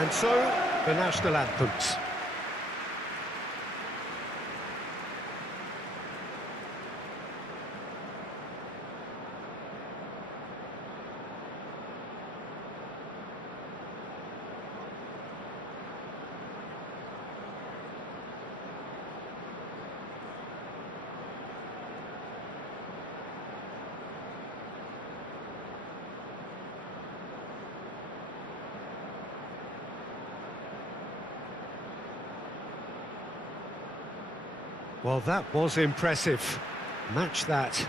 And so, the national anthems. Well, that was impressive. Match that.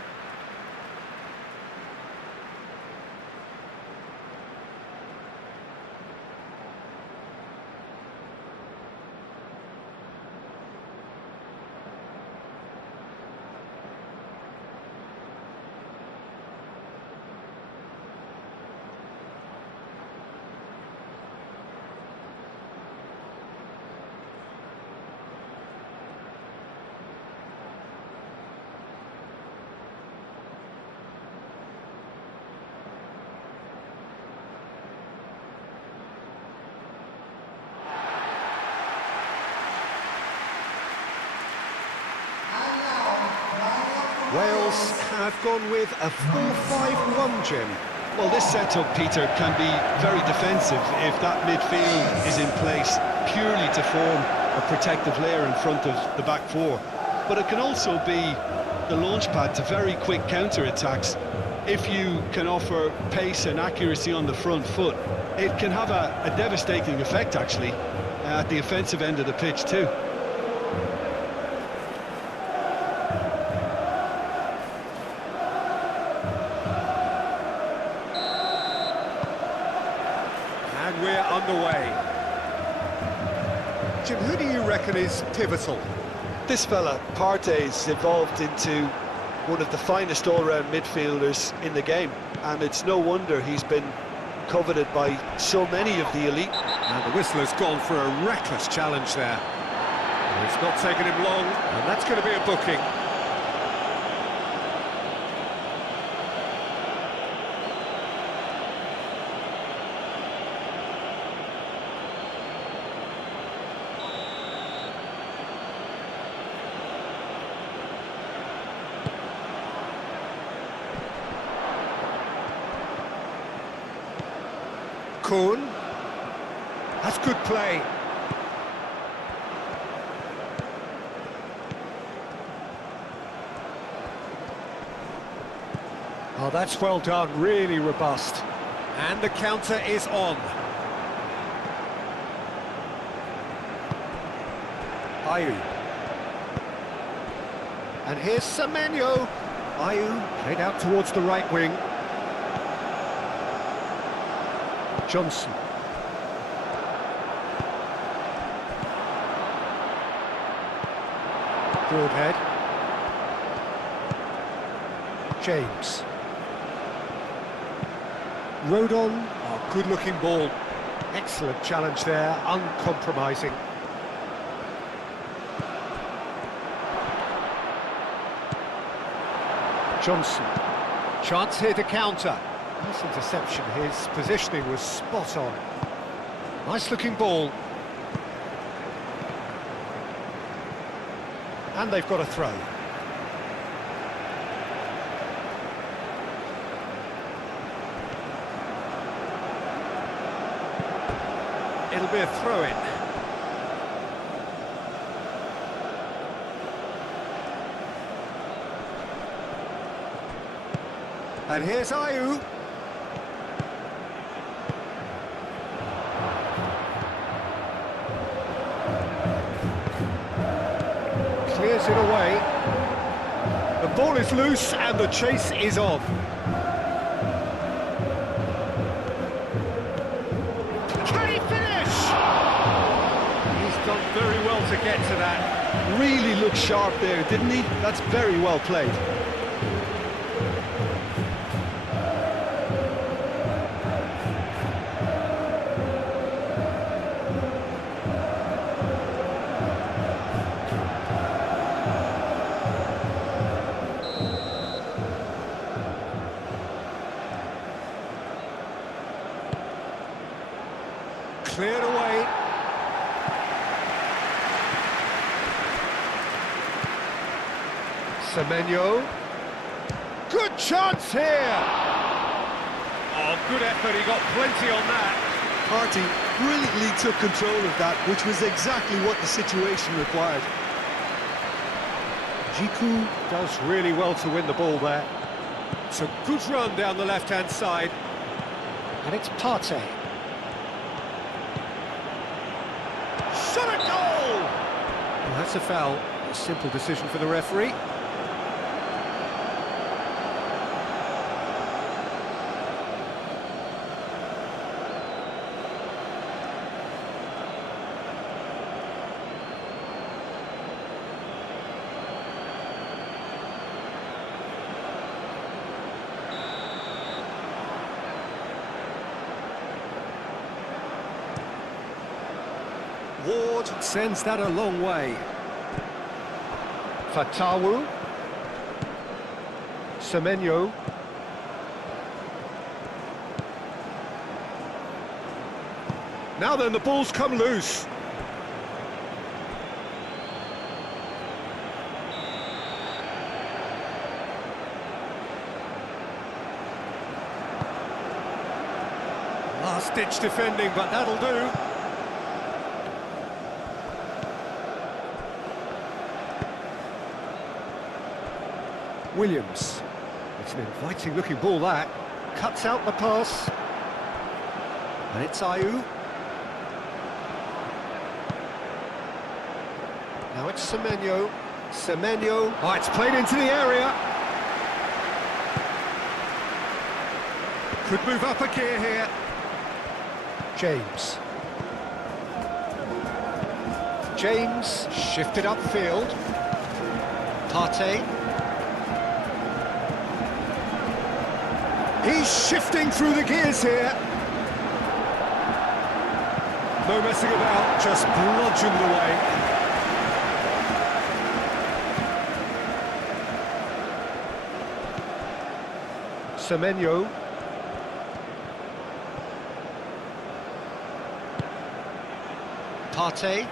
Wales have gone with a 4-5-1, Jim. Well, this setup, Peter, can be very defensive if that midfield is in place purely to form a protective layer in front of the back four. But it can also be the launch pad to very quick counter-attacks. If you can offer pace and accuracy on the front foot, it can have a devastating effect, actually, at the offensive end of the pitch, too. And we're underway. Jim, who do you reckon is pivotal? This fella, Partey's evolved into one of the finest all-round midfielders in the game, and it's no wonder he's been coveted by so many of the elite. And the whistler's gone for a reckless challenge there. And it's not taken him long, and that's going to be a booking. Kuhn. That's good play. Oh, that's well done, really robust. And the counter is on. Ayew. And here's Semenyo. Ayew played out towards the right wing. Johnson. Broadhead. James. Rodon. Oh, good-looking ball. Excellent challenge there, uncompromising. Johnson. Chance here to counter. Nice interception, his positioning was spot on. Nice looking ball. And they've got a throw. It'll be a throw-in. And here's Ayew. Clears it away. The ball is loose and the chase is on. Can he finish? He's done very well to get to that. Really looked sharp there, didn't he? That's very well played. Cleared away. Semenyo. Good chance here! Oh, good effort, he got plenty on that. Partey brilliantly took control of that, which was exactly what the situation required. Jiku does really well to win the ball there. It's a good run down the left-hand side. And it's Partey. Shot a goal! Well, that's a foul. A simple decision for the referee. Ward sends that a long way. Fatawu. Semenyo. Now then, the ball's come loose. Last-ditch defending, but that'll do. Williams. It's an inviting-looking ball, that. Cuts out the pass. And it's Ayew. Now it's Semenyo. Semenyo. Oh, it's played into the area. Could move up a gear here. James. James shifted upfield. Partey. He's shifting through the gears here. No messing about, just bludgeoned away. Semenyo. Partey.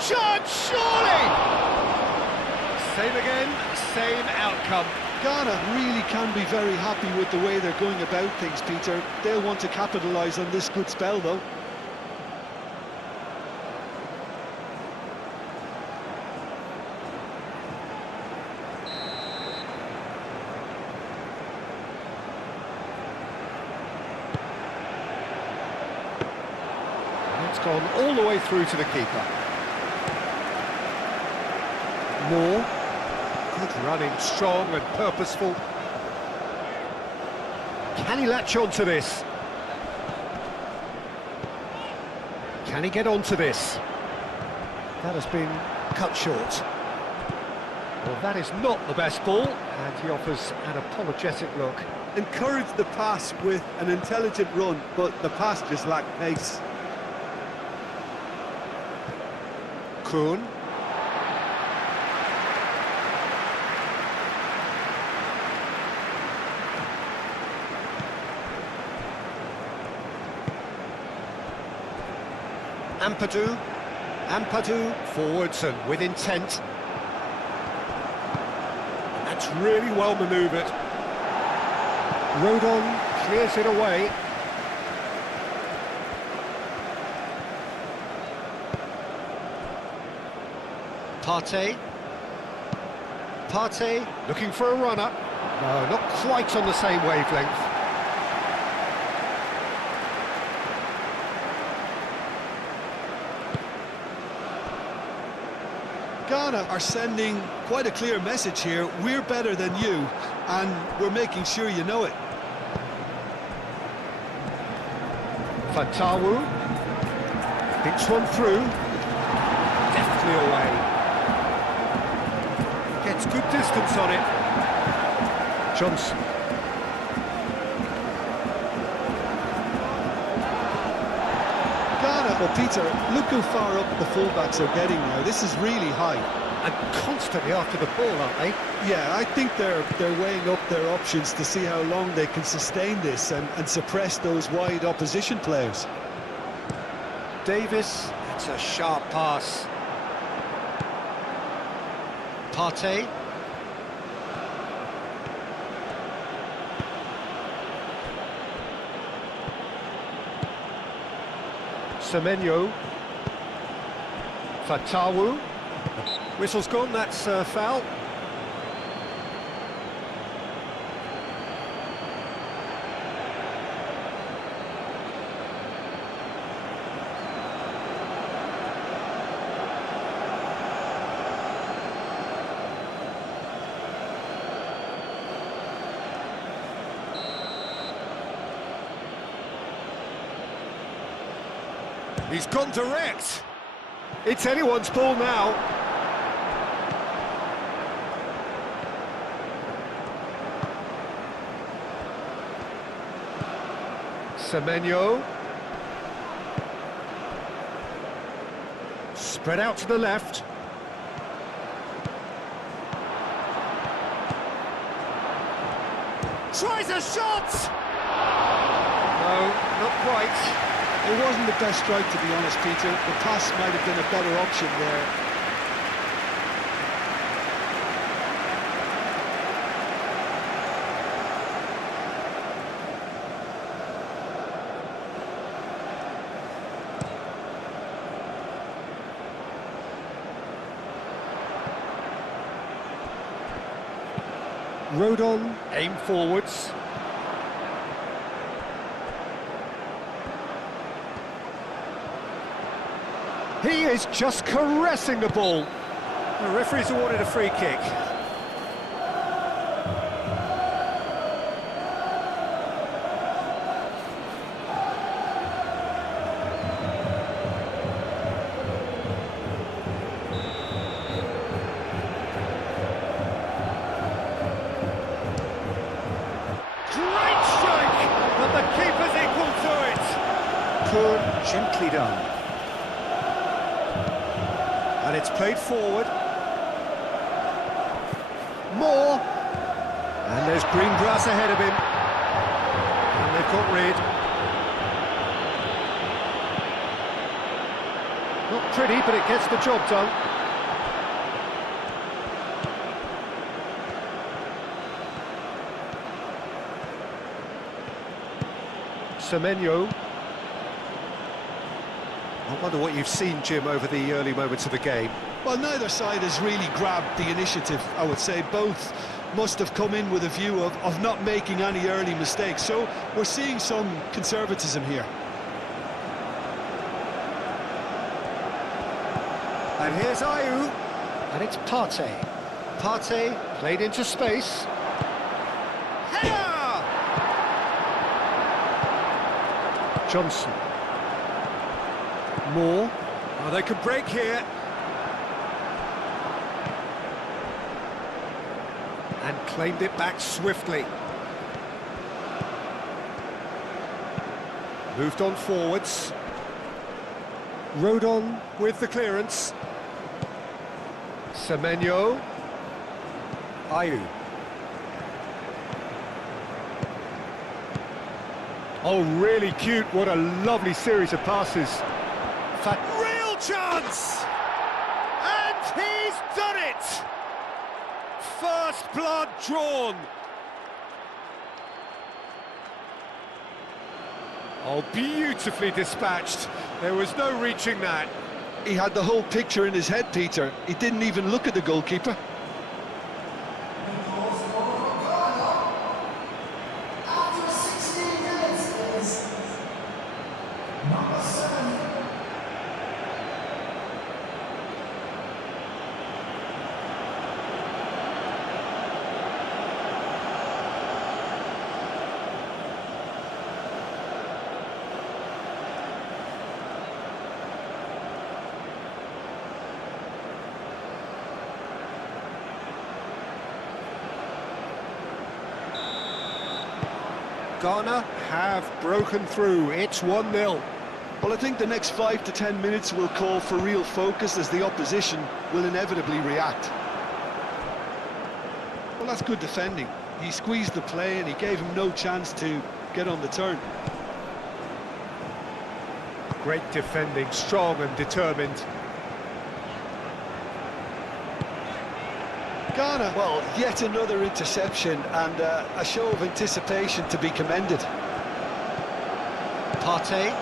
Shot, surely! Same again, same outcome. Ghana really can be very happy with the way they're going about things, Peter. They'll want to capitalise on this good spell, though. It's gone all the way through to the keeper. Moore. Good running, strong and purposeful. Can he latch on to this? Can he get onto this? That has been cut short. Well, that is not the best ball, and he offers an apologetic look. Encouraged the pass with an intelligent run, but the pass just lacked pace. Kuhn. Ampadu forwards and with intent. That's really well manoeuvred. Rodon clears it away. Partey. Partey looking for a runner. No, not quite on the same wavelength. Ghana are sending quite a clear message here. We're better than you, and we're making sure you know it. Fatawu thinks one through. Deftly away. Gets good distance on it. Johnson. Well, Peter, look how far up the fullbacks are getting now. This is really high. And constantly after the ball, aren't they? Yeah, I think they're weighing up their options to see how long they can sustain this and suppress those wide opposition players. Davis, it's a sharp pass. Partey. Semenyo. Fatawu. Whistle's gone, that's foul. He's gone direct. It's anyone's ball now. Semenyo. Spread out to the left. Tries a shot! No, not quite. It wasn't the best strike, to be honest, Peter. The pass might have been a better option there. Rodon, aim forwards. He is just caressing the ball. The referee's awarded a free kick. Great strike, but the keeper's equal to it. Poor, gently done. And it's played forward. More. And there's green grass ahead of him. And they've got rid. Not pretty, but it gets the job done. Semenyo. I wonder what you've seen, Jim, over the early moments of the game. Well, neither side has really grabbed the initiative, I would say. Both must have come in with a view of not making any early mistakes. So we're seeing some conservatism here. And here's Ayew. And it's Partey. Partey played into space. Header! Johnson. Moore. Oh, they could break here. And claimed it back swiftly. Moved on forwards. Rodon with the clearance. Semenyo. Ayew. Oh, really cute. What a lovely series of passes. Real chance! And he's done it! First blood drawn. Oh, beautifully dispatched. There was no reaching that. He had the whole picture in his head, Peter. He didn't even look at the goalkeeper. After 16 minutes is number 7. Ghana have broken through. It's 1-0. Well, I think the next 5 to 10 minutes will call for real focus as the opposition will inevitably react. Well, that's good defending. He squeezed the play and he gave him no chance to get on the turn. Great defending, strong and determined. Ghana, well, yet another interception and a show of anticipation to be commended. Partey.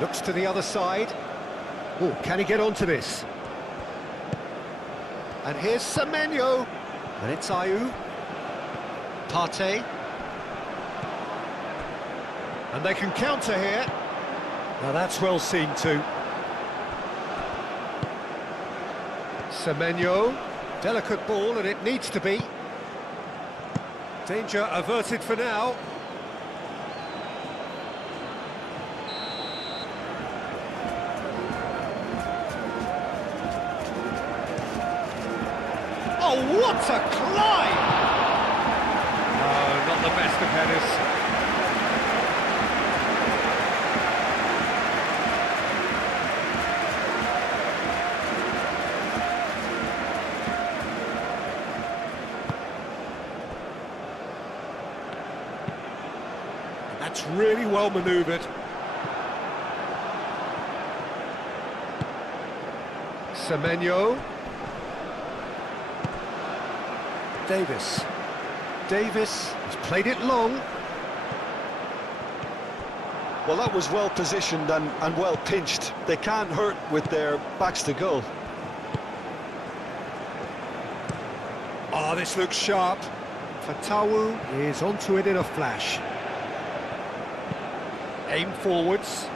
Looks to the other side. Oh, can he get onto this? And here's Semenyo. And it's Ayew. Partey. And they can counter here. Now that's well seen too. Semenyo. Delicate ball, and it needs to be. Danger averted for now. Oh, what a climb! Oh, not the best of headers. That's really well manoeuvred. Semenyo. Davis. Davis has played it long. Well, that was well positioned and well pinched. They can't hurt with their backs to goal. Oh, this looks sharp. Fatawu is onto it in a flash. Aim forwards.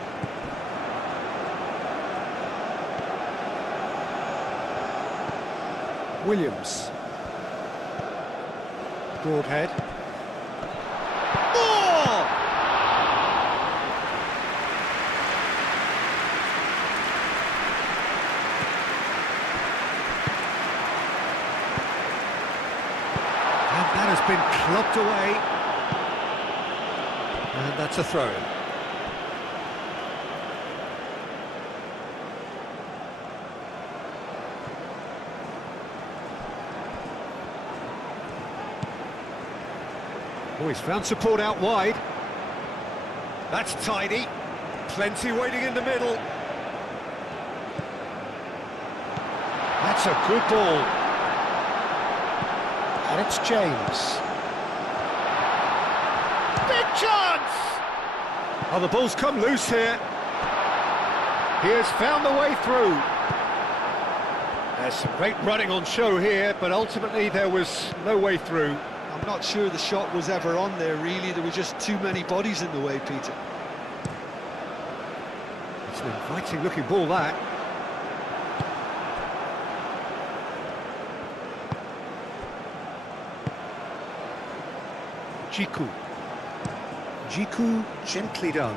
Williams. Broadhead. More! And that has been clubbed away. And that's a throw-in. Oh, he's found support out wide. That's tidy. Plenty waiting in the middle. That's a good ball. And it's James. Big chance! Oh, the ball's come loose here. He has found the way through. There's some great running on show here, but ultimately there was no way through. I'm not sure the shot was ever on there, really. There were just too many bodies in the way, Peter. It's an inviting-looking ball, that. Jiku. Jiku, gently done.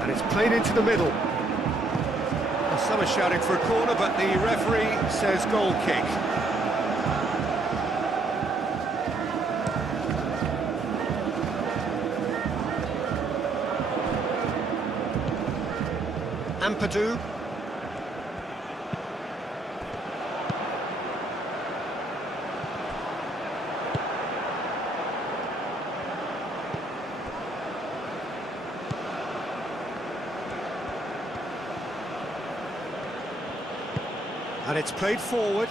And it's played into the middle. Some are shouting for a corner, but the referee says goal kick. Ampadu. And it's played forward.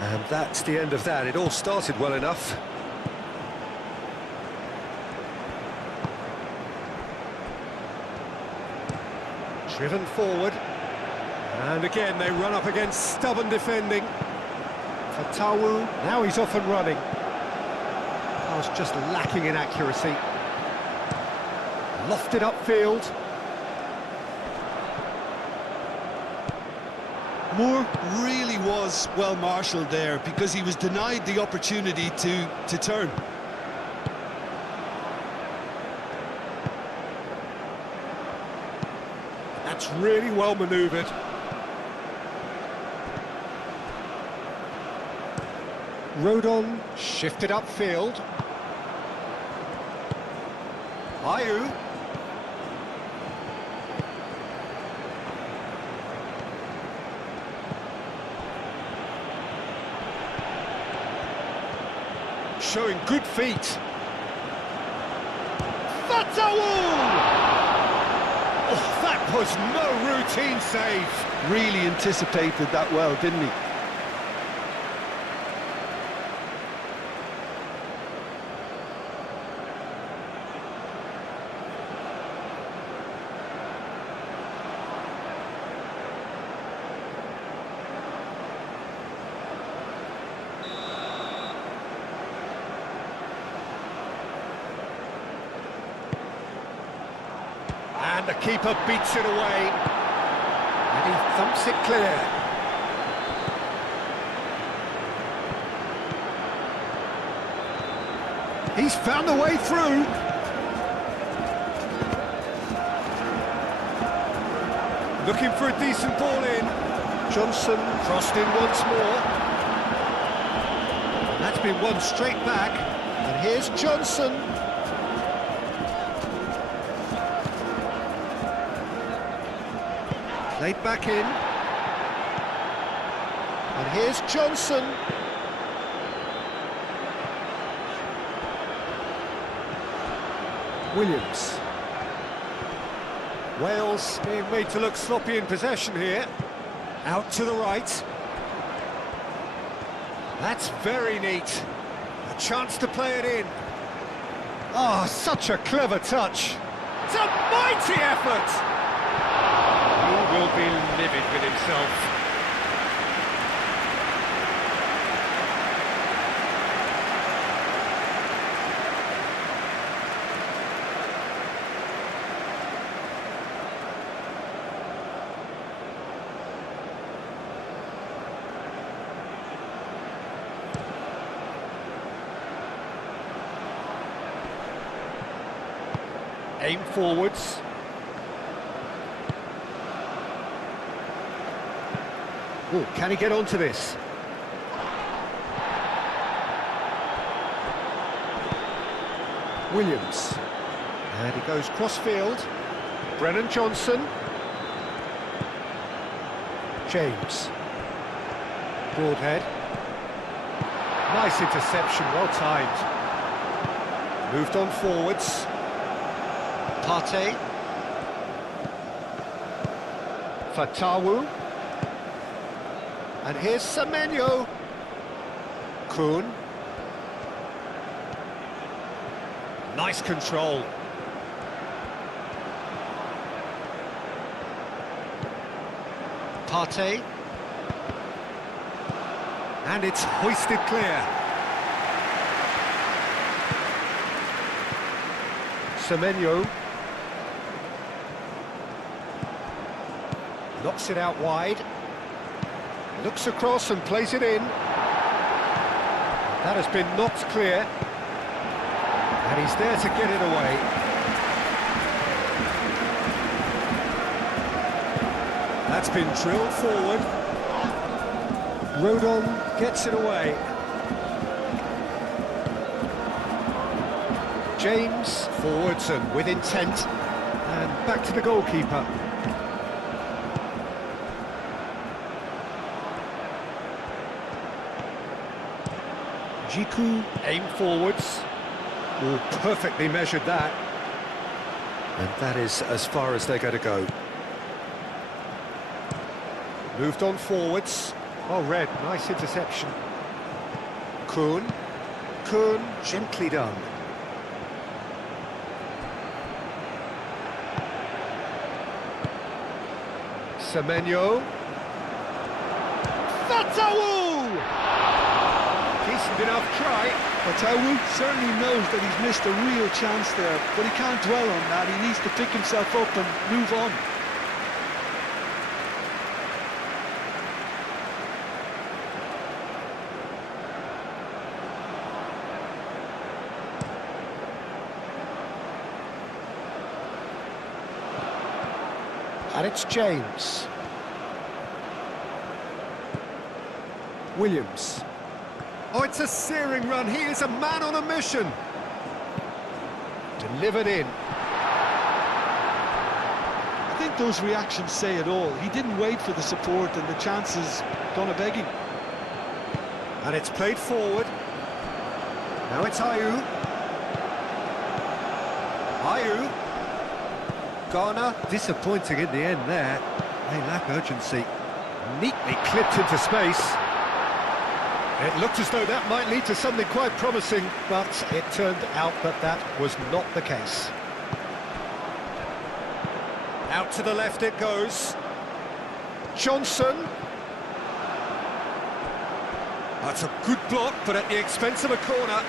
And that's the end of that. It all started well enough. Driven forward. And again, they run up against stubborn defending. Fatawu, now he's off and running. Pass just lacking in accuracy. Lofted upfield. Moore really was well marshalled there because he was denied the opportunity to turn. That's really well manoeuvred. Rodon shifted upfield. Ayew. showing good feet. Fatawu! Oh, that was no routine save. Really anticipated that well, didn't he? And the keeper beats it away. And he thumps it clear. He's found a way through. Looking for a decent ball in. Johnson crossed in once more. That's been won straight back. And here's Johnson. Played back in. And here's Johnson. Williams. Wales being made to look sloppy in possession here. Out to the right. That's very neat. A chance to play it in. Oh, such a clever touch. It's a mighty effort. He will be livid with himself. Aim forwards. Oh, can he get onto this? Williams. And he goes cross-field. Brennan Johnson. James. Broadhead. Nice interception, well timed. Moved on forwards. Partey. Fatawu. And here's Semenyo. Kuhn. Nice control. Partey. And it's hoisted clear. Semenyo. Knocks it out wide. Looks across and plays it in. That has been knocked clear. And he's there to get it away. That's been drilled forward. Rodon gets it away. James forwards and with intent. And back to the goalkeeper. Jiku, aim forwards. Oh, perfectly measured that. And that is as far as they're going to go. Moved on forwards. Oh, Red, nice interception. Kuhn. Kuhn, gently done. Semenyo. Fatawu! Decent enough try. Fatawu certainly knows that he's missed a real chance there, but he can't dwell on that. He needs to pick himself up and move on. And it's James. Williams. Oh, it's a searing run. He is a man on a mission. Delivered in. I think those reactions say it all. He didn't wait for the support and the chances gone a begging. And it's played forward. Now it's Ayew. Ayew. Ghana, disappointing in the end there. They lack urgency. Neatly clipped into space. It looked as though that might lead to something quite promising, but it turned out that that was not the case. Out to the left it goes. Johnson. That's a good block, but at the expense of a corner.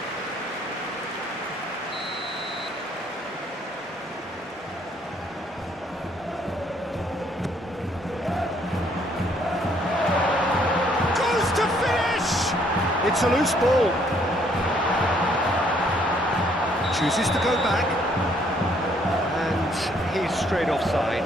It's a loose ball. Chooses to go back. And he's straight offside.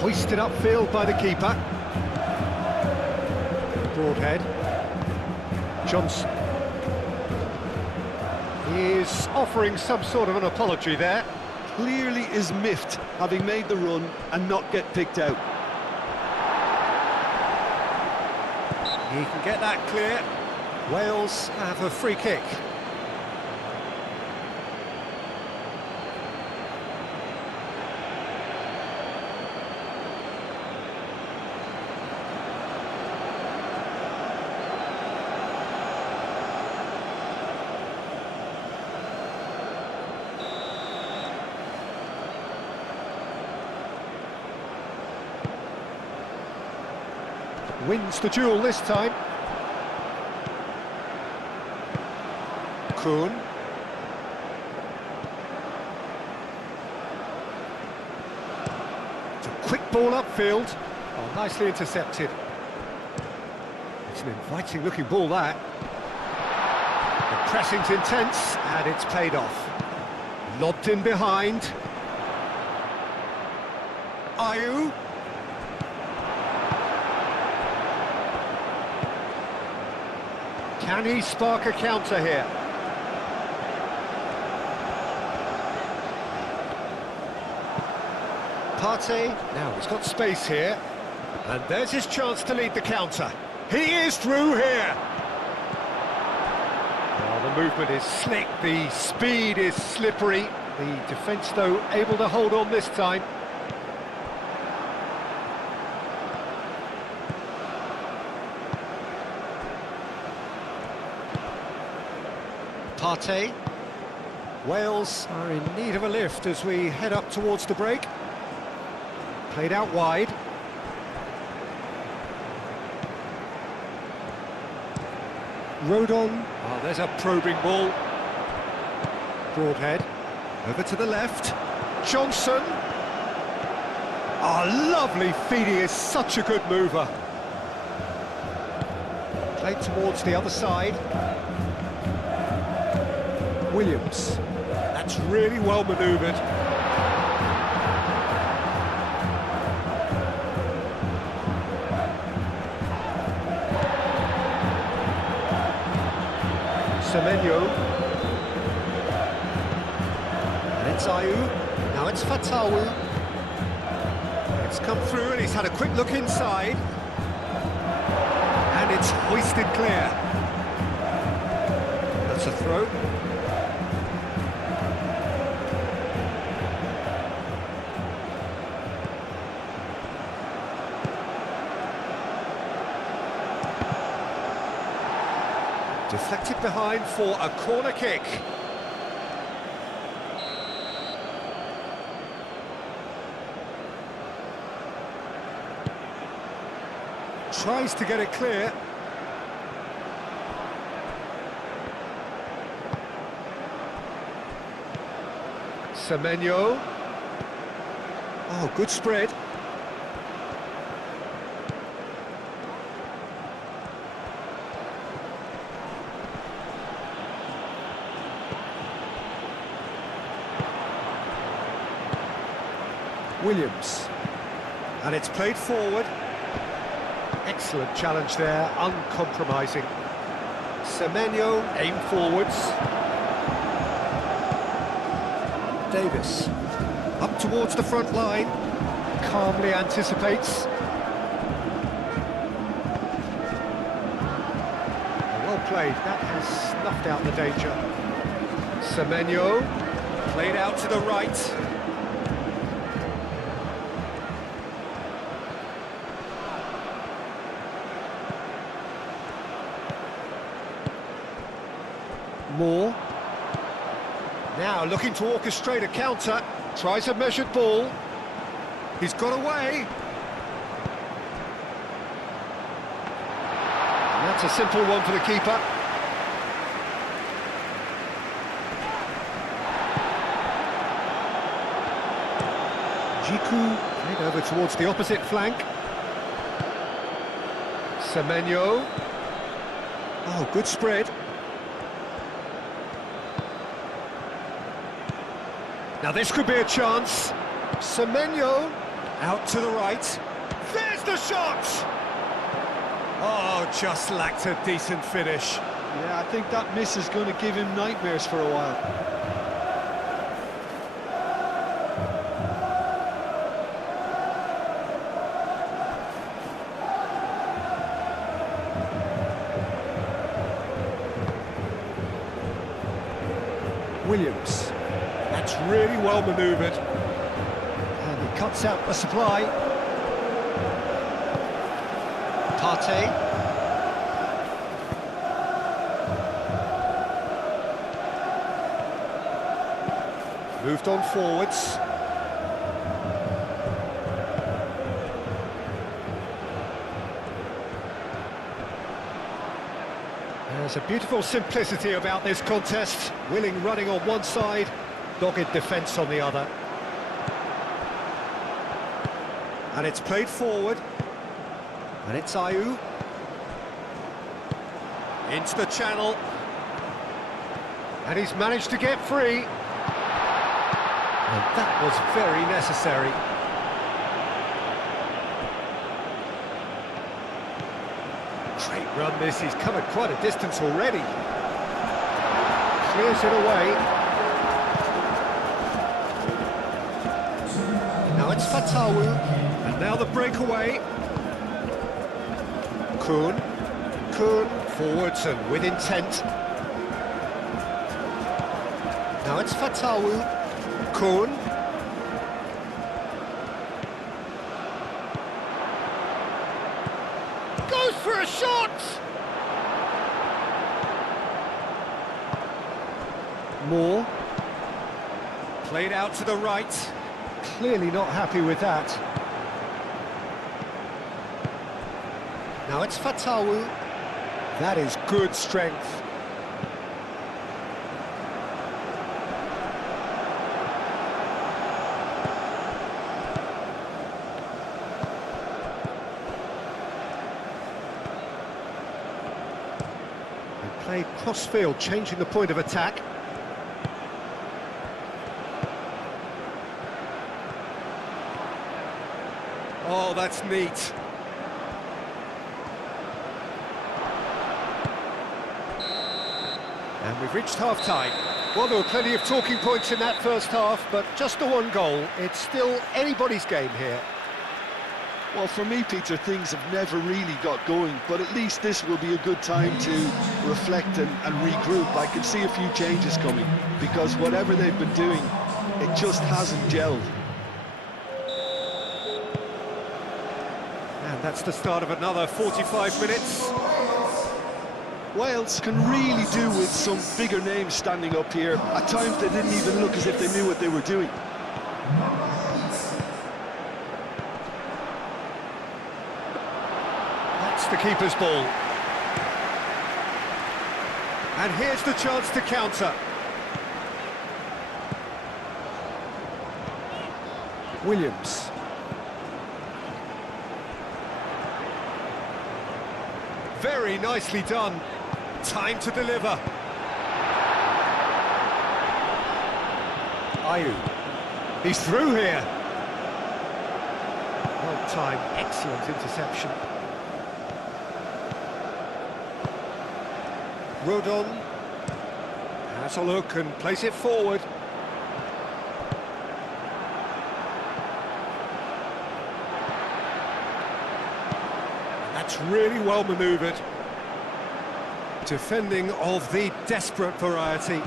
Hoisted upfield by the keeper. Broadhead. Johnson. He is offering some sort of an apology there. Clearly is miffed, having made the run and not get picked out. He can get that clear. Wales have a free kick. Wins the duel this time. Kuhn. It's a quick ball upfield. Oh, nicely intercepted. It's an inviting looking ball, that. The pressing's intense and it's paid off. Lobbed in behind. Ayew. Can he spark a counter here? Partey, now he's got space here. And there's his chance to lead the counter. He is through here! Well, the movement is slick, the speed is slippery. The defence, though, able to hold on this time. Partey. Wales are in need of a lift as we head up towards the break. Played out wide. Rodon. Oh, there's a probing ball. Broadhead. Over to the left. Johnson. Oh, lovely feed. He is such a good mover. Played towards the other side. Williams. That's really well manoeuvred. Semenyo. And it's Ayew. Now it's Fatawu. It's come through and he's had a quick look inside. And it's hoisted clear. That's a throw. Deflected behind for a corner kick. Tries to get it clear. Semenyo. Oh, good spread. Williams. And it's played forward. Excellent challenge there, uncompromising. Semenyo, aim forwards. Davis. Up towards the front line. Calmly anticipates. Well played. That has snuffed out the danger. Semenyo. Played out to the right. Moore. Now looking to orchestrate a counter. Tries a measured ball. He's got away. And that's a simple one for the keeper. Jiku played over towards the opposite flank. Semenyo. Oh, good spread. Now this could be a chance. Semenyo out to the right. There's the shot! Oh, just lacked a decent finish. Yeah, I think that miss is going to give him nightmares for a while. Williams. That's really well manoeuvred. And he cuts out the supply. Partey. Moved on forwards. There's a beautiful simplicity about this contest. Willing running on one side, dogged defence on the other. And it's played forward. And it's Ayew. Into the channel. And he's managed to get free. And that was very necessary. Great run this, he's covered quite a distance already. Clears it away. Now it's Fatawu, and now the breakaway. Kuhn forwards and with intent. Now it's Fatawu. Kuhn. Goes for a shot! Moore. Played out to the right. Clearly not happy with that. Now it's Fatawu. That is good strength. Played cross-field, changing the point of attack. Oh, that's neat. And we've reached half-time. Well, there were plenty of talking points in that first half, but just the one goal. It's still anybody's game here. Well, for me, Peter, things have never really got going, but at least this will be a good time to reflect and regroup. I can see a few changes coming, because whatever they've been doing, it just hasn't gelled. And that's the start of another 45 minutes. Wales can really do with some bigger names standing up here. At times they didn't even look as if they knew what they were doing. That's the keeper's ball. And here's the chance to counter. Williams. Very nicely done. Time to deliver. Ayew. He's through here. Well timed, excellent interception. Rodon has a look and plays it forward. That's really well manoeuvred. Defending of the desperate variety.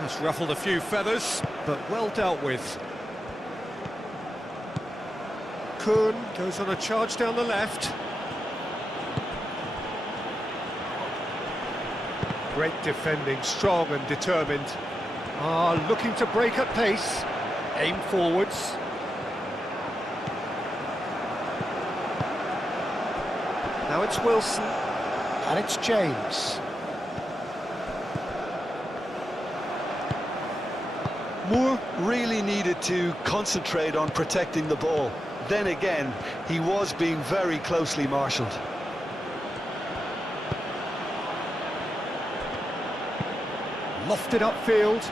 That's ruffled a few feathers, but well dealt with. Kuhn goes on a charge down the left. Great defending, strong and determined. Looking to break at pace. Aim forwards. Now it's Wilson, and it's James. Moore really needed to concentrate on protecting the ball. Then again, he was being very closely marshalled. Lofted upfield.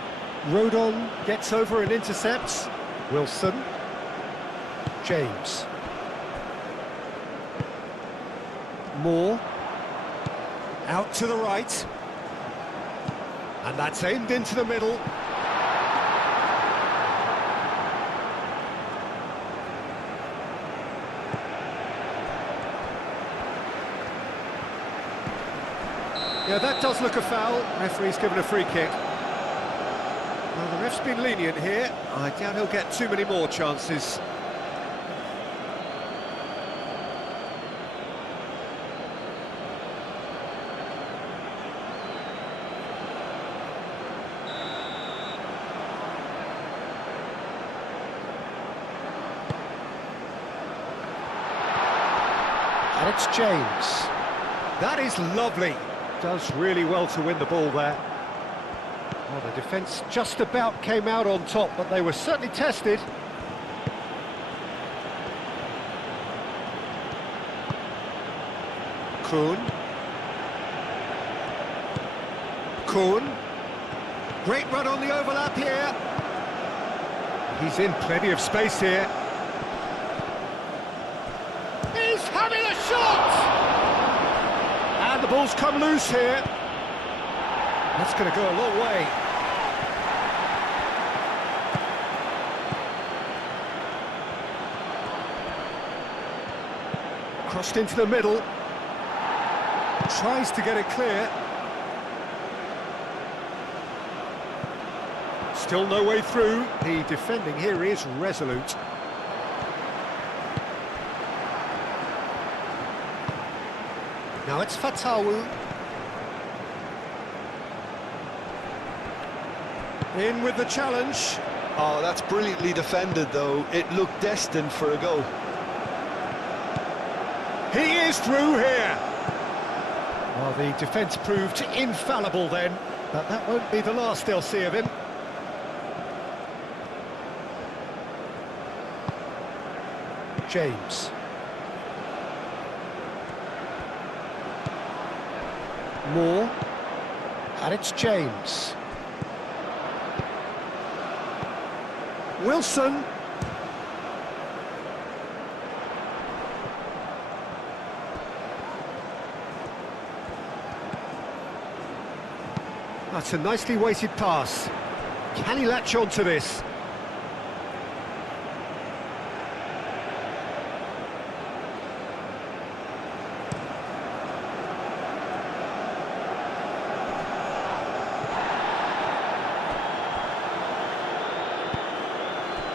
Rodon gets over and intercepts. Wilson. James. Moore. Out to the right. And that's aimed into the middle. Yeah, that does look a foul. Referee's given a free kick. Well, the ref's been lenient here. I doubt he'll get too many more chances. And it's James. That is lovely. Does really well to win the ball there. Well, the defence just about came out on top, but they were certainly tested. Kuhn. Great run on the overlap here. He's in plenty of space here. He's having a shot! And the ball's come loose here. That's going to go a long way. Crossed into the middle. Tries to get it clear. Still no way through. The defending here is resolute. Now it's Fatawu. In with the challenge. Oh, that's brilliantly defended, though. It looked destined for a goal. He is through here. Well, the defence proved infallible then, but that won't be the last they'll see of him. James. Moore, and it's James. Wilson. That's a nicely weighted pass. Can he latch on to this?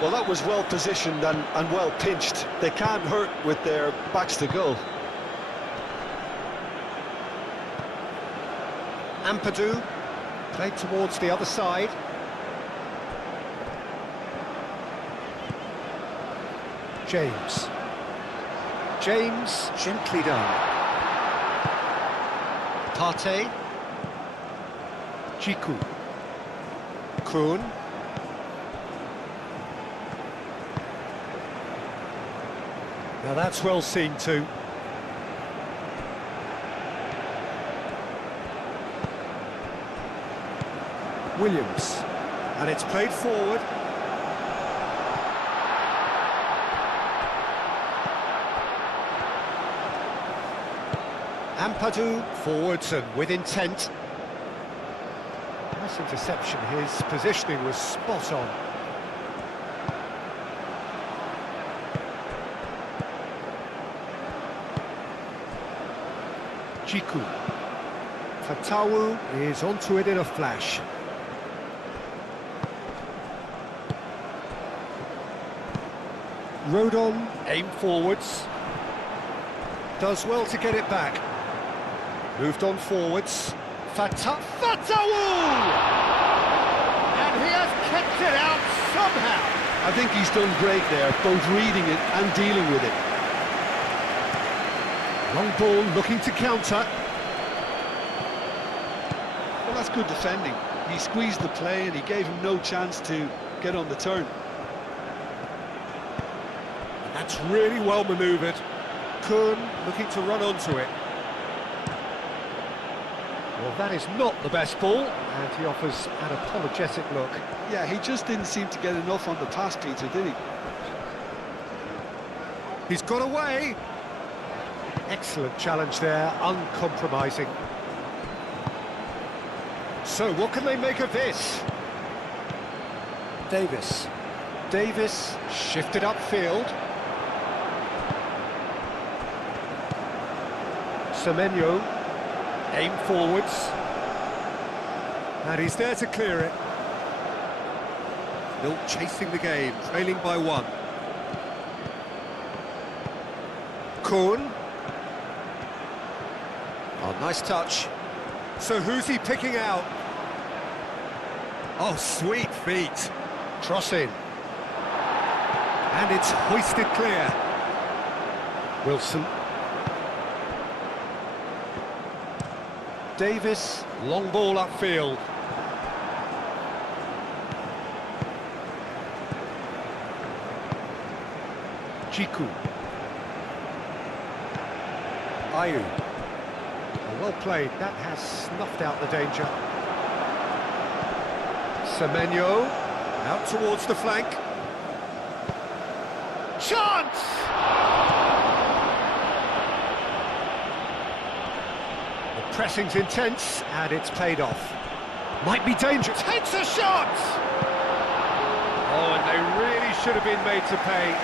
Well, that was well positioned and well pinched. They can't hurt with their backs to goal. Ampadu, played towards the other side. James. James, gently done. Partey. Jiku. Kuhn. Now that's well seen too. Williams, and it's played forward. Ampadu forwards and with intent. Nice interception, his positioning was spot on. Jiku. Fatawu is onto it in a flash. Rodon, aim forwards. Does well to get it back. Moved on forwards. Fatawu! And he has kept it out somehow. I think he's done great there, both reading it and dealing with it. Long ball looking to counter. Well, that's good defending. He squeezed the play and he gave him no chance to get on the turn. That's really well manoeuvred. Kuhn looking to run onto it. Well, that is not the best ball, and he offers an apologetic look. Yeah, he just didn't seem to get enough on the pass, Peter, did he? He's got away. Excellent challenge there, uncompromising. So, what can they make of this? Davis. Davis shifted upfield. Semenyo, aim forwards. And he's there to clear it. Still chasing the game, trailing by 1. Kuhn. Oh, nice touch. So who's he picking out? Oh, sweet feet. Cross in. And it's hoisted clear. Wilson. Davis, long ball upfield. Jiku. Ayu. Well played, that has snuffed out the danger. Semenyo, out towards the flank. Chance! The pressing's intense, and it's paid off. Might be dangerous. Takes a shot! Oh, and they really should have been made to pay.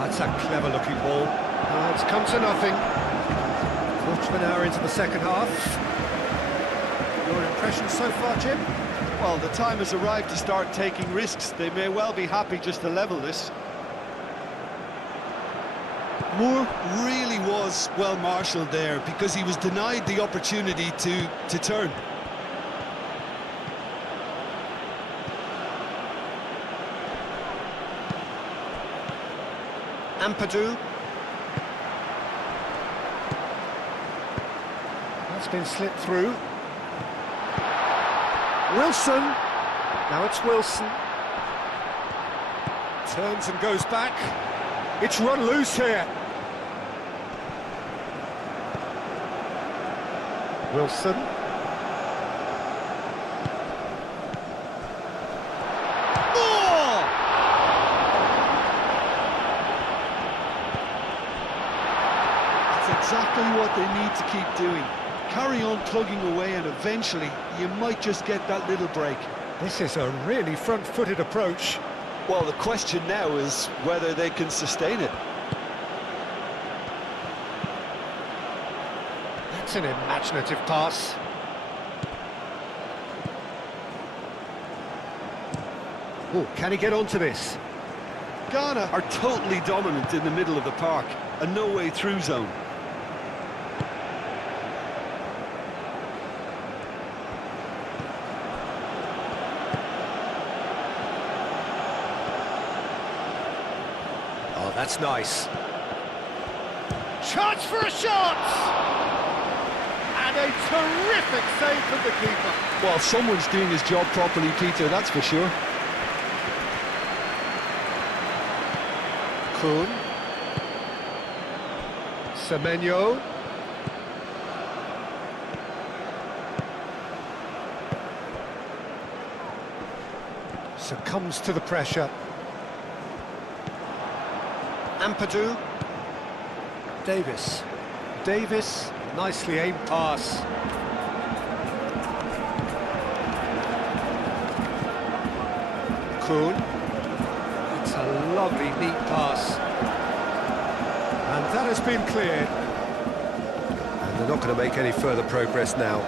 That's a clever-looking ball. It's come to nothing. Quarter of an hour into the second half. Your impression so far, Jim? Well, the time has arrived to start taking risks. They may well be happy just to level this. Moore really was well marshalled there because he was denied the opportunity to turn. Ampadu. That's been slipped through. Wilson. Now it's Wilson. Turns and goes back. It's run loose here. Wilson. Exactly what they need to keep doing. Carry on plugging away and eventually you might just get that little break. This is a really front-footed approach. Well, the question now is whether they can sustain it. That's an imaginative pass. Oh, can he get onto this? Ghana are totally dominant in the middle of the park, a no-way through zone. Oh, that's nice. Chance for a shot! And a terrific save from the keeper. Well, someone's doing his job properly, Peter, that's for sure. Kuhn. Semenyo. Succumbs to the pressure. Ampadu. Davis. Davis, nicely aimed pass. Kuhn. It's a lovely, neat pass. And that has been cleared. And they're not going to make any further progress now.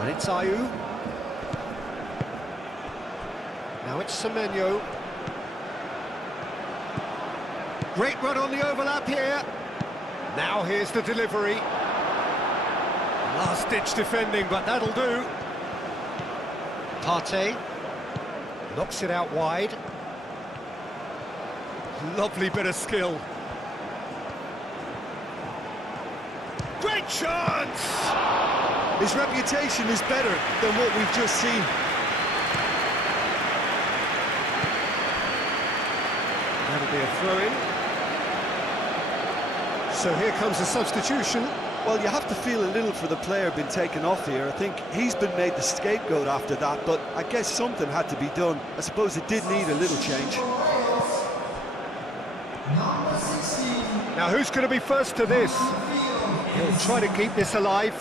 And it's Ayew. Now it's Semenyo. Great run on the overlap here. Now here's the delivery. Last-ditch defending, but that'll do. Partey knocks it out wide. Lovely bit of skill. Great chance! His reputation is better than what we've just seen. That'll be a throw-in. So here comes the substitution. Well, you have to feel a little for the player being taken off here. I think he's been made the scapegoat after that, but I guess something had to be done. I suppose it did need a little change. Now who's going to be first to this? He'll try to keep this alive.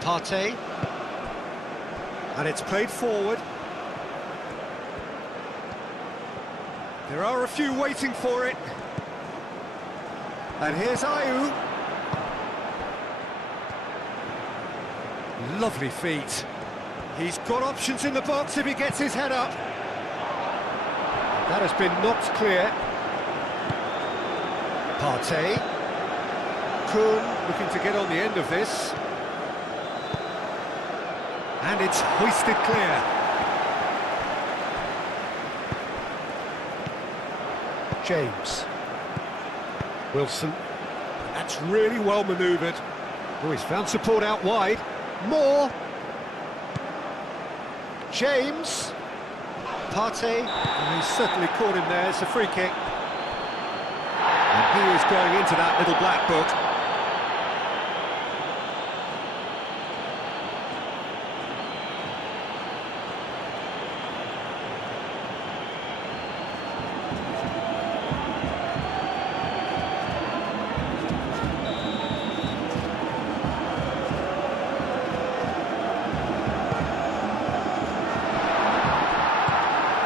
Partey. And it's played forward. There are a few waiting for it. And here's Ayew. Lovely feet. He's got options in the box if he gets his head up. That has been knocked clear. Partey. Kuhn looking to get on the end of this. And it's hoisted clear. James. Wilson. That's really well manoeuvred. Oh, he's found support out wide. Moore. James. Partey. And he's certainly caught him there. It's a free kick. And he is going into that little black book.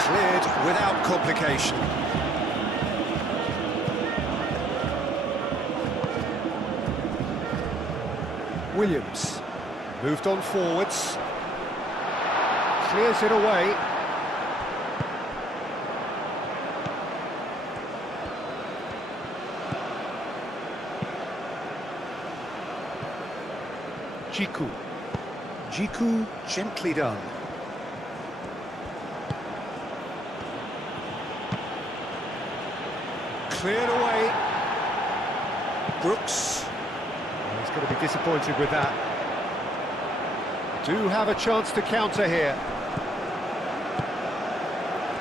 Cleared without complication. Williams moved on forwards. Clears it away. Jiku. Jiku gently done. Cleared away. Brooks. Oh, he's going to be disappointed with that. Do have a chance to counter here.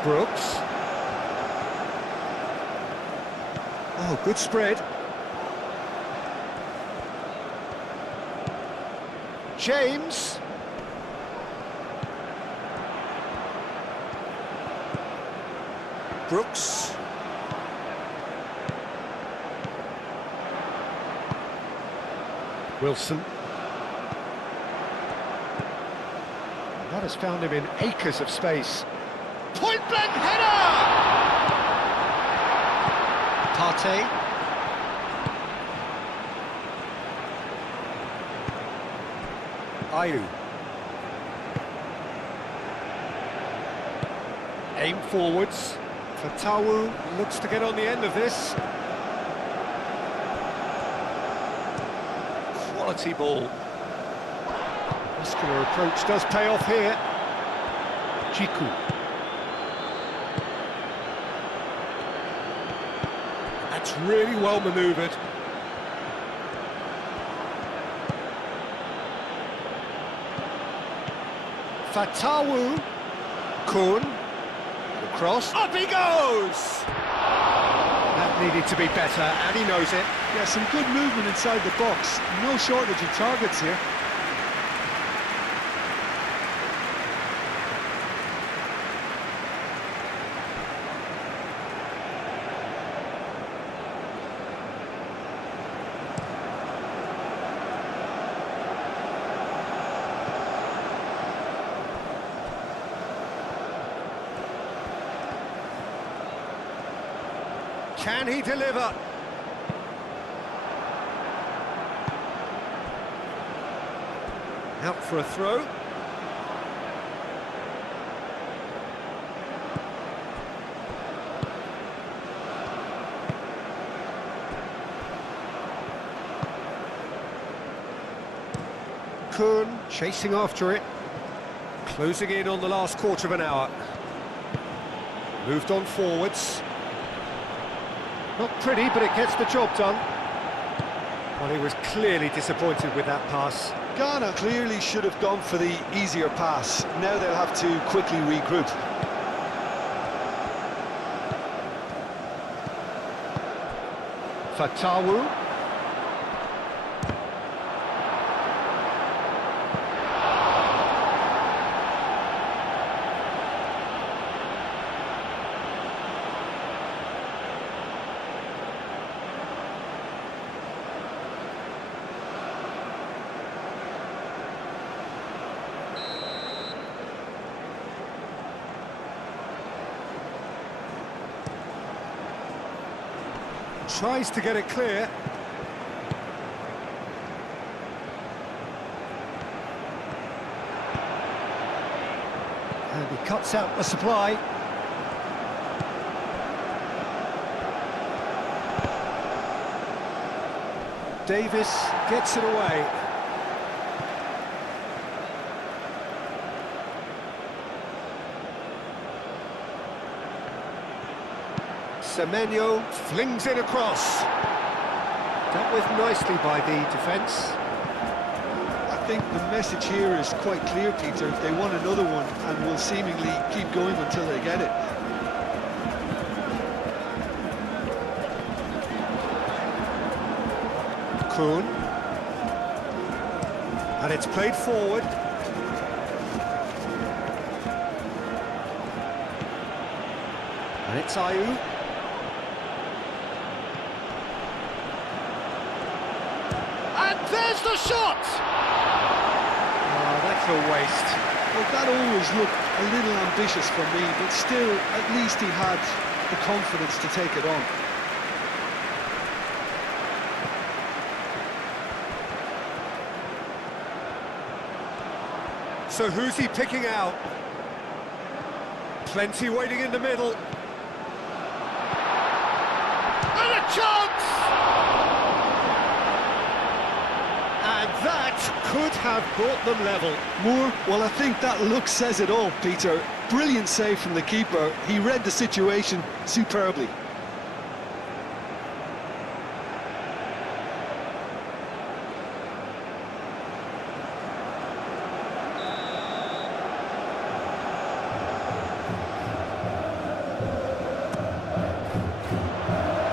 Brooks. Oh, good spread. James. Brooks. Wilson. That has found him in acres of space. Point blank header! Partey. Ayew. Aim forwards. Fatawu looks to get on the end of this. Quality ball. Muscular approach does pay off here. Jiku. That's really well manoeuvred. Needed to be better, and he knows it. Yeah, some good movement inside the box. No shortage of targets here. Can he deliver? Out for a throw. Kuhn chasing after it. Closing in on the last quarter of an hour. Moved on forwards. Not pretty, but it gets the job done. Well, he was clearly disappointed with that pass. Ghana clearly should have gone for the easier pass. Now they'll have to quickly regroup. Fatawu. Tries to get it clear. And he cuts out the supply. Davis gets it away. Semenyo flings it across. Dealt with nicely by the defence. I think the message here is quite clear, Peter. They want another one and will seemingly keep going until they get it. Kuhn. And it's played forward. And it's Ayew. And there's the shot! Oh, that's a waste. Well, that always looked a little ambitious for me, but still, at least he had the confidence to take it on. So who's he picking out? Plenty waiting in the middle. And a chance! And that could have brought them level. Moore, well, I think that look says it all, Peter. Brilliant save from the keeper. He read the situation superbly.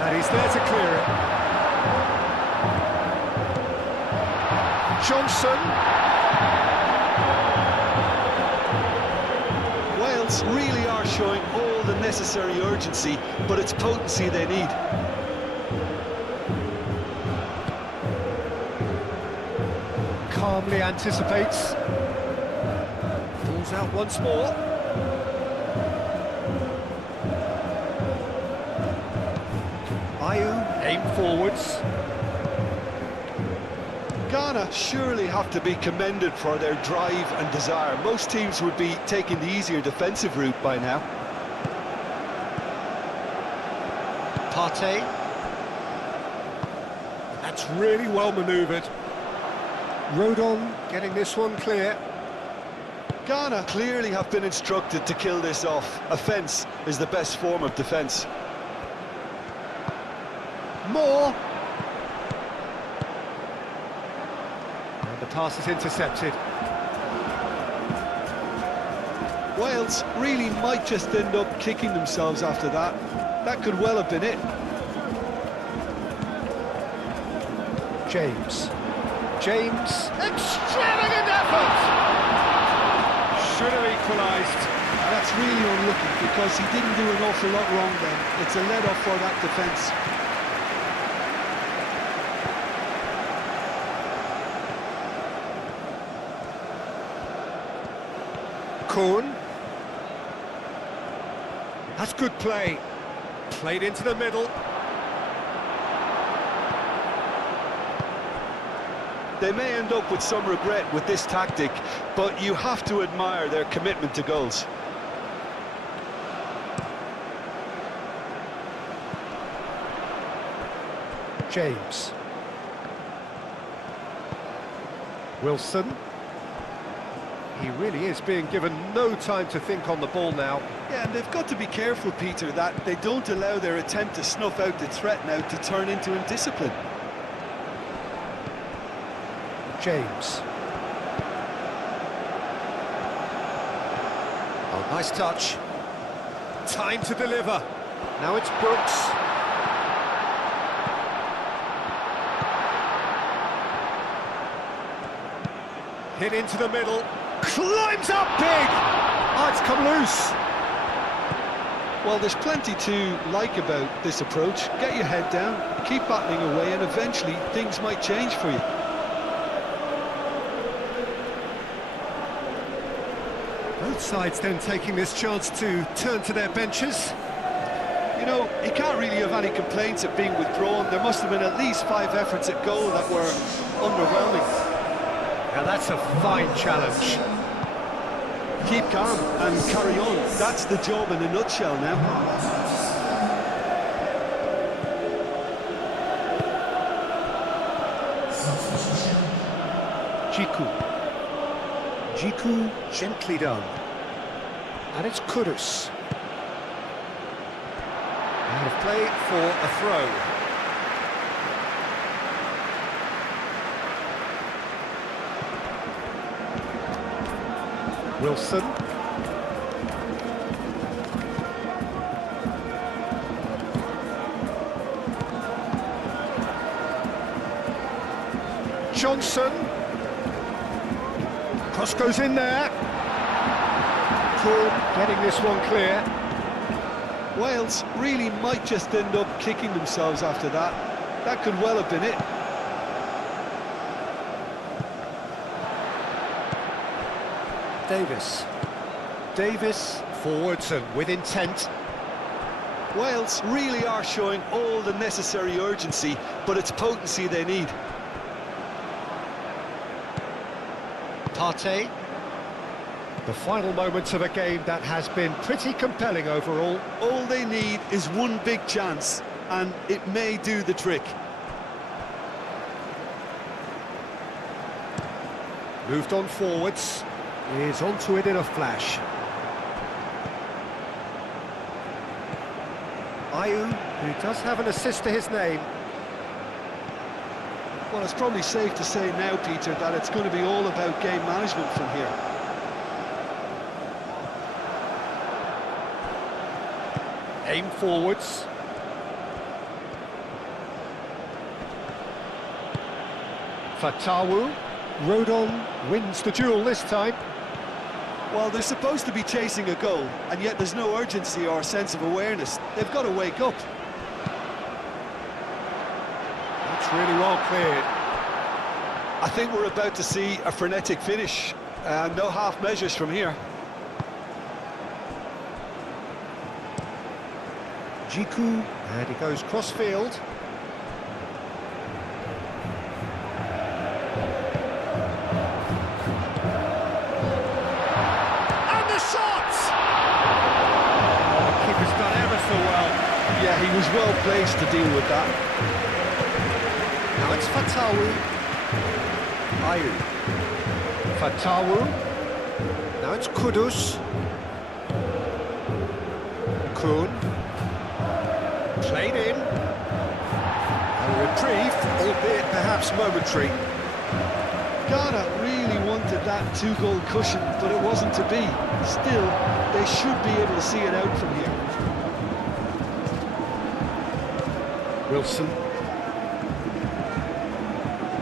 And he's there to clear it. Johnson. Wales really are showing all the necessary urgency, but it's potency they need. Calmly anticipates. Pulls out once more. Ayew, aim forwards. Ghana surely have to be commended for their drive and desire. Most teams would be taking the easier defensive route by now. Partey. That's really well manoeuvred. Rodon getting this one clear. Ghana clearly have been instructed to kill this off. Offence is the best form of defence. More. And the pass is intercepted. Wales really might just end up kicking themselves after that. That could well have been it. James. James. Extravagant effort! Should have equalised. That's really unlucky because he didn't do an awful lot wrong then. It's a let-off for that defence. Kuhn. That's good play. Played into the middle. They may end up with some regret with this tactic, but you have to admire their commitment to goals. James. Wilson. He really is being given no time to think on the ball now. Yeah, and they've got to be careful, Peter, that they don't allow their attempt to snuff out the threat now to turn into indiscipline. James. Oh, nice touch. Time to deliver. Now it's Brooks. Hit into the middle. Climbs up big! Oh, it's come loose. Well, there's plenty to like about this approach. Get your head down, keep battling away, and eventually things might change for you. Both sides then taking this chance to turn to their benches. You know, you can't really have any complaints at being withdrawn. There must have been at least 5 efforts at goal that were underwhelming. Now that's a fine challenge. Keep calm and carry on. That's the job in a nutshell now. Jiku gently done. And it's Kudus. Out of play for a throw. Wilson. Johnson. Cross goes in there. Poole getting this one clear. Wales really might just end up kicking themselves after that. That could well have been it. Davis forwards and with intent. Wales really are showing all the necessary urgency, but it's potency they need. Partey. The final moments of a game that has been pretty compelling overall. All they need is one big chance, and it may do the trick. Moved on forwards. Is onto it in a flash. Ayew, who does have an assist to his name. Well, it's probably safe to say now, Peter, that it's going to be all about game management from here. Aim forwards. Fatawu. Rodon wins the duel this time. Well, they're supposed to be chasing a goal, and yet there's no urgency or sense of awareness. They've got to wake up. That's really well cleared. I think we're about to see a frenetic finish. No half measures from here. Jiku, and he goes cross-field. And the shot! The keeper's done ever so well. Yeah, he was well placed to deal with that. Now it's Fatawu. Ayew. Fatawu. Now it's Kudus. Kuhn. Played in. A reprieve, albeit perhaps momentary. Ghana really wanted that 2-goal cushion, but it wasn't to be. Still, they should be able to see it out from here. Wilson.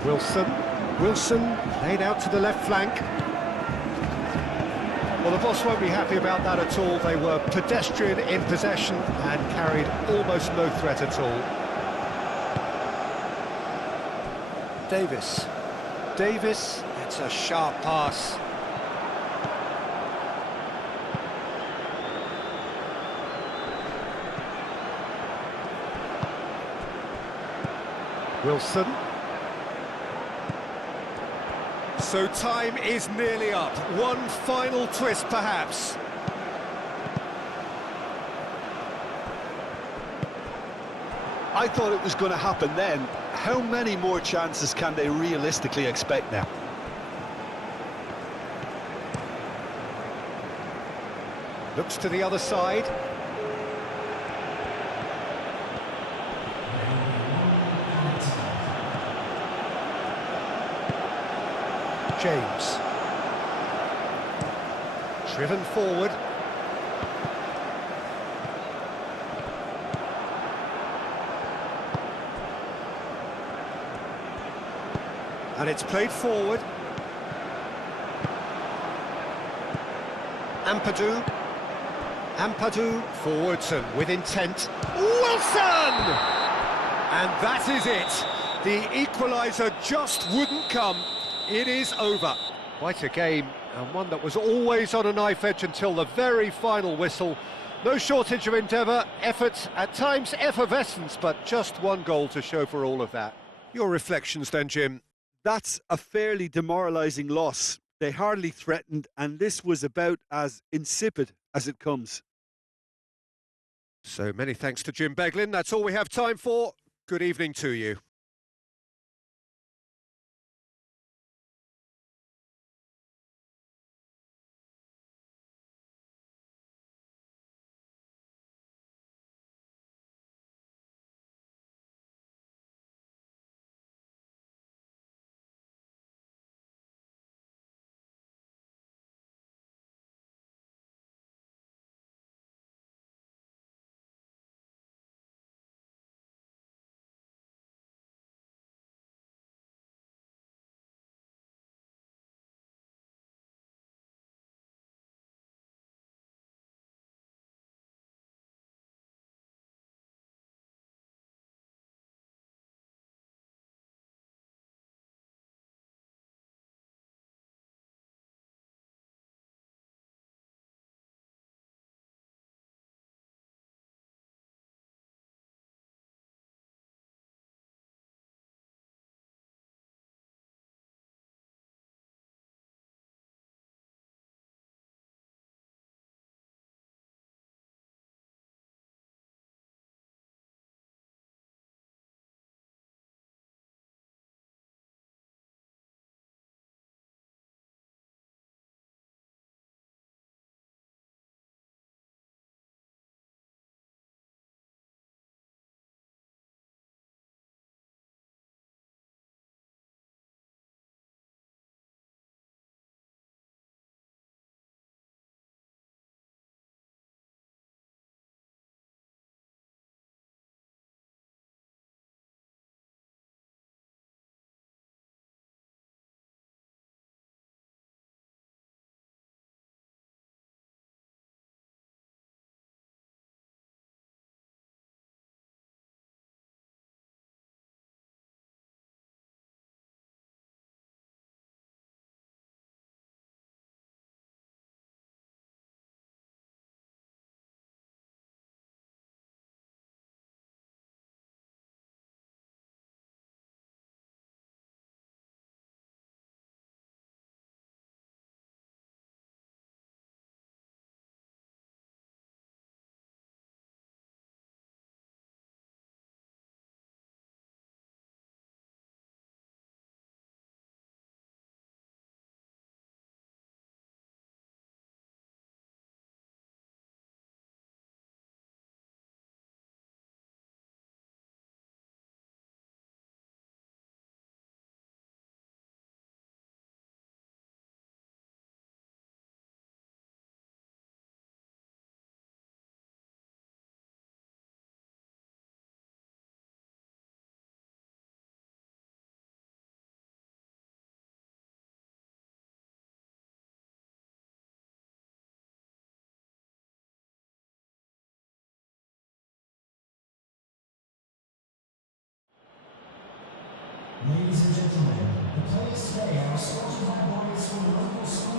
Wilson laid out to the left flank. Well, the boss won't be happy about that at all. They were pedestrian in possession and carried almost no threat at all. Davis. It's a sharp pass. Wilson. So time is nearly up. One final twist, perhaps. I thought it was going to happen then. How many more chances can they realistically expect now? Looks to the other side. James. Driven forward. And it's played forward. Ampadu forwards and with intent. Wilson! And that is it. The equaliser just wouldn't come. It is over. Quite a game, and one that was always on a knife edge until the very final whistle. No shortage of endeavour, effort, at times effervescence, but just one goal to show for all of that. Your reflections then, Jim? That's a fairly demoralising loss. They hardly threatened, and this was about as insipid as it comes. So many thanks to Jim Beglin. That's all we have time for. Good evening to you. Ladies and gentlemen, the players today are sponsored by boys from the local school.